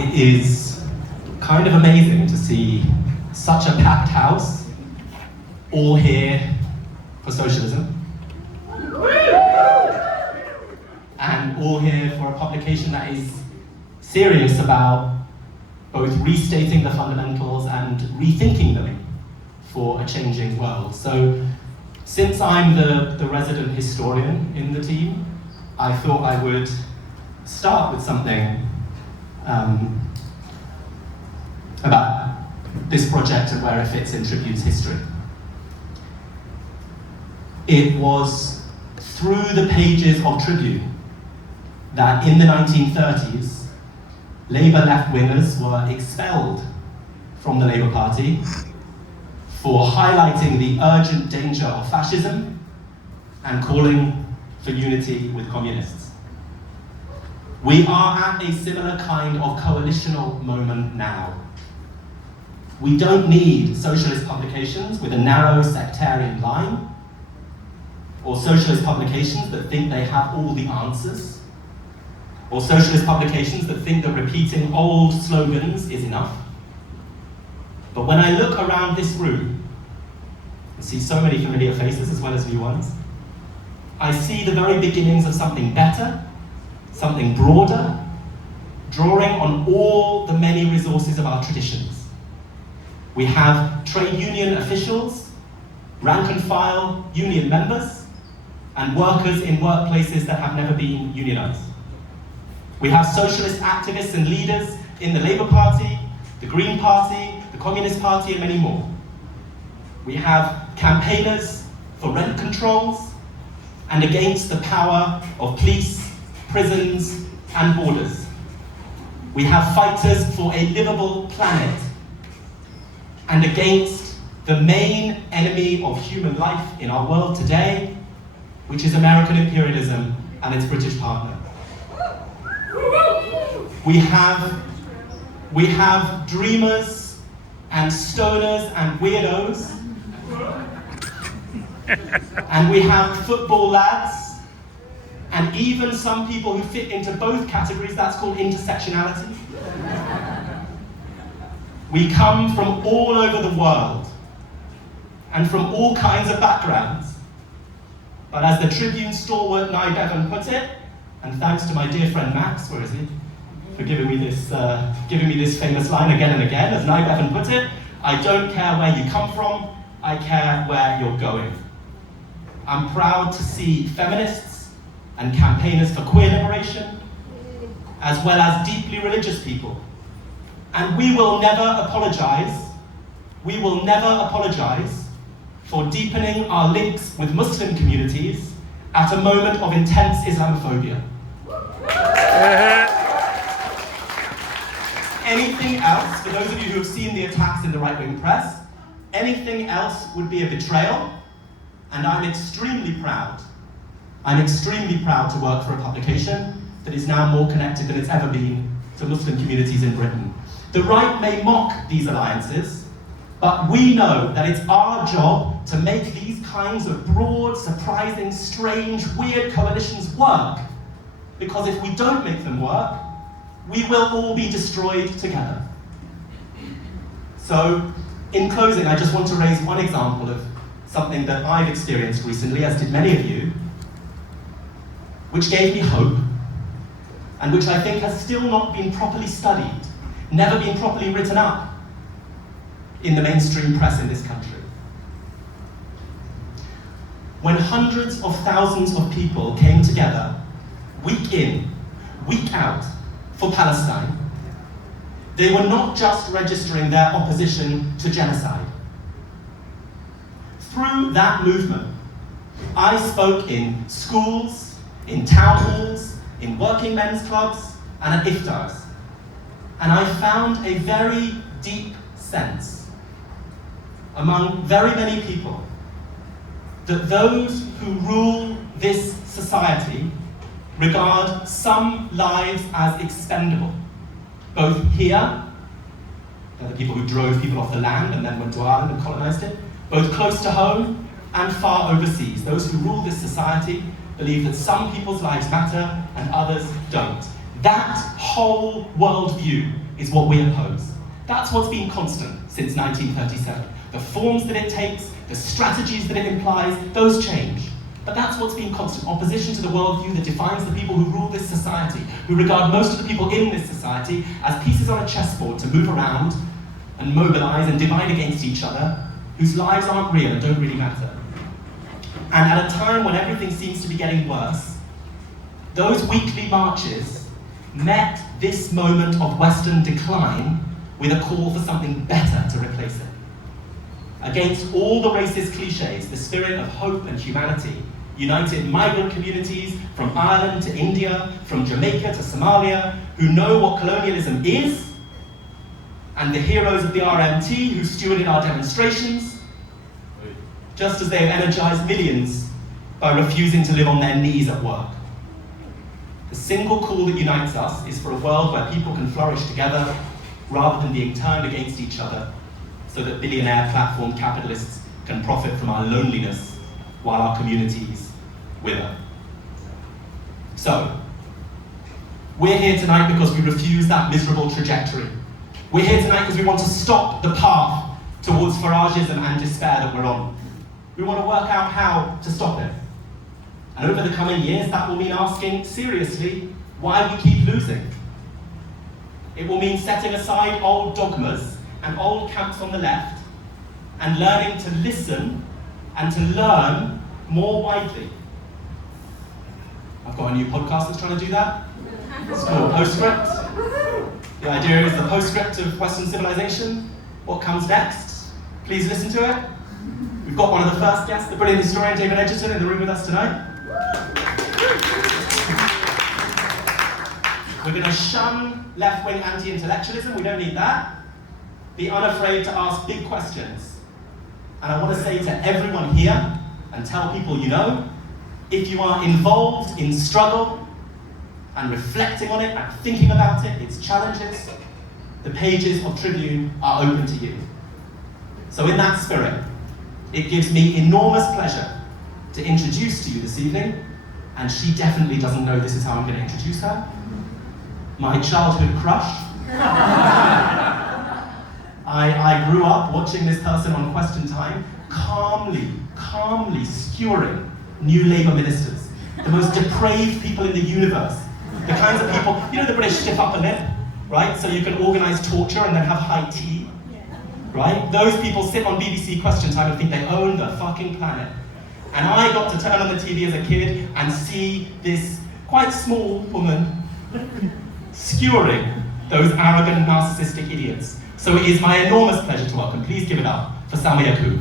It is kind of amazing to see such a packed house, all here for socialism, and all here for a publication that is serious about both restating the fundamentals and rethinking them for a changing world. So, since I'm the resident historian in the team, I thought I would start with something about this project and where it fits in Tribune's history. It was through the pages of Tribune that in the 1930s, Labour left-wingers were expelled from the Labour Party for highlighting the urgent danger of fascism and calling for unity with communists. We are at a similar kind of coalitional moment now. We don't need socialist publications with a narrow sectarian line, or socialist publications that think they have all the answers, or socialist publications that think that repeating old slogans is enough. But when I look around this room and see so many familiar faces as well as new ones, I see the very beginnings of something better, something broader, drawing on all the many resources of our traditions. We have trade union officials, rank and file union members, and workers in workplaces that have never been unionized. We have socialist activists and leaders in the Labour Party, the Green Party, the Communist Party, and many more. We have campaigners for rent controls and against the power of police, prisons, and borders. We have fighters for a livable planet and against the main enemy of human life in our world today, which is American imperialism and its British partner. We have dreamers and stoners and weirdos, and we have football lads, and even some people who fit into both categories. That's called intersectionality. We come from all over the world and from all kinds of backgrounds. But as the Tribune stalwart Nye Bevan put it, and thanks to my dear friend Max, where is he, for giving me this famous line again and again, as Nye Bevan put it, I don't care where you come from, I care where you're going. I'm proud to see feminists and campaigners for queer liberation, as well as deeply religious people. And we will never apologize for deepening our links with Muslim communities at a moment of intense Islamophobia. Anything else, for those of you who have seen the attacks in the right-wing press, anything else would be a betrayal, and I'm extremely proud to work for a publication that is now more connected than it's ever been to Muslim communities in Britain. The right may mock these alliances, but we know that it's our job to make these kinds of broad, surprising, strange, weird coalitions work. Because if we don't make them work, we will all be destroyed together. So, in closing, I just want to raise one example of something that I've experienced recently, as did many of you, which gave me hope, and which I think has still not been properly studied, never been properly written up in the mainstream press in this country. When hundreds of thousands of people came together, week in, week out, for Palestine, they were not just registering their opposition to genocide. Through that movement, I spoke in schools, in town halls, in working men's clubs, and at iftars. And I found a very deep sense among very many people that those who rule this society regard some lives as expendable. Both here, they're the people who drove people off the land and then went to Ireland and colonized it, both close to home and far overseas. Those who rule this society believe that some people's lives matter and others don't. That whole worldview is what we oppose. That's what's been constant since 1937. The forms that it takes, the strategies that it implies, those change. But that's what's been constant. Opposition to the worldview that defines the people who rule this society, who regard most of the people in this society as pieces on a chessboard to move around and mobilize and divide against each other, whose lives aren't real and don't really matter. And at a time when everything seems to be getting worse, those weekly marches met this moment of Western decline with a call for something better to replace it. Against all the racist cliches, the spirit of hope and humanity united migrant communities from Ireland to India, from Jamaica to Somalia, who know what colonialism is, and the heroes of the RMT who stewarded our demonstrations, just as they have energized millions by refusing to live on their knees at work. The single call that unites us is for a world where people can flourish together rather than being turned against each other, so that billionaire platform capitalists can profit from our loneliness while our communities wither. So, we're here tonight because we refuse that miserable trajectory. We're here tonight because we want to stop the path towards Farageism and despair that we're on. We want to work out how to stop it. And over the coming years, that will mean asking seriously why we keep losing. It will mean setting aside old dogmas and old camps on the left, and learning to listen and to learn more widely. I've got a new podcast that's trying to do that. It's called Postscript. The idea is the postscript of Western civilization. What comes next? Please listen to it. We've got one of the first guests, the brilliant historian David Edgerton, in the room with us tonight. We're going to shun left-wing anti-intellectualism. We don't need that. Be unafraid to ask big questions. And I want to say to everyone here, and tell people you know, if you are involved in struggle and reflecting on it and thinking about it, its challenges, the pages of Tribune are open to you. So in that spirit, it gives me enormous pleasure to introduce to you this evening, and she definitely doesn't know this is how I'm going to introduce her, my childhood crush. I grew up watching this person on Question Time calmly skewering new Labour ministers, the most depraved people in the universe, the kinds of people, you know the British stiff upper lip, right? So you can organise torture and then have high tea, right? Those people sit on BBC Question Time and think they own the fucking planet. And I got to turn on the TV as a kid and see this quite small woman skewering those arrogant, narcissistic idiots. So it is my enormous pleasure to welcome, please give it up, for Salma Yaqub.